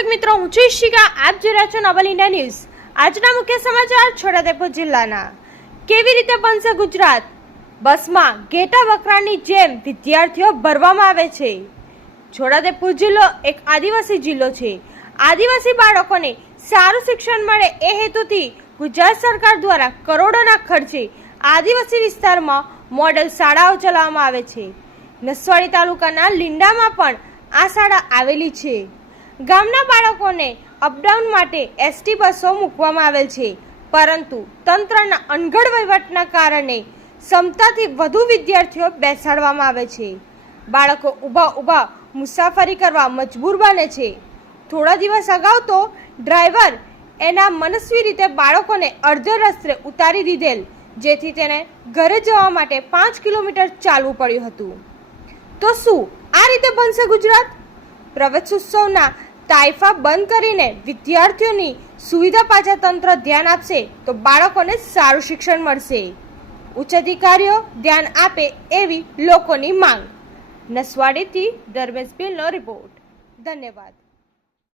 દર્શક મિત્રો, હું છું ઈશિકા. આપ જોઈ રહ્યા છો નવલ ઇન્ડિયા ન્યૂઝ. આજના મુખ્ય સમાચાર. છોટાઉદેપુર જિલ્લાના કેવી રીતે બનશે ગુજરાત? બસમાં ઘેટા વકરાની જેમ વિદ્યાર્થીઓ ભરવામાં આવે છે. છોટાઉદેપુર જિલ્લો એક આદિવાસી જિલ્લો છે. આદિવાસી બાળકોને સારું શિક્ષણ મળે એ હેતુથી ગુજરાત સરકાર દ્વારા કરોડોના ખર્ચે આદિવાસી વિસ્તારમાં મોડેલ શાળાઓ ચલાવવામાં આવે છે. નસવાડી તાલુકાના લીંડામાં પણ આ શાળા આવેલી છે. ગામના બાળકોને અપડાઉન માટે એસટી બસો મૂકવામાં આવેલ છે, પરંતુ તંત્રના અનગઢ વહીવટના કારણે ક્ષમતાથી વધુ વિદ્યાર્થીઓ બેસાડવામાં આવે છે. બાળકો ઊભા મુસાફરી કરવા મજબૂર બને છે. થોડા દિવસ અગાઉ તો ડ્રાઈવર એના મનસ્વી રીતે બાળકોને અડધે રસ્તે ઉતારી દીધેલ, જેથી તેને ઘરે જવા માટે 5 કિલોમીટર ચાલવું પડ્યું હતું. તો શું આ રીતે બનશે ગુજરાત? પ્રવેશોત્સવના તાઇફા બંધ કરીને વિદ્યાર્થીઓની સુવિધા પાછળ તંત્ર ધ્યાન આપશે તો બાળકોને સારું શિક્ષણ મળશે. ઉચ્ચ અધિકારીઓ ધ્યાન આપે એવી લોકોની માંગ. નસવાડીથી ધર્મેશ ભીલનો રિપોર્ટ. ધન્યવાદ.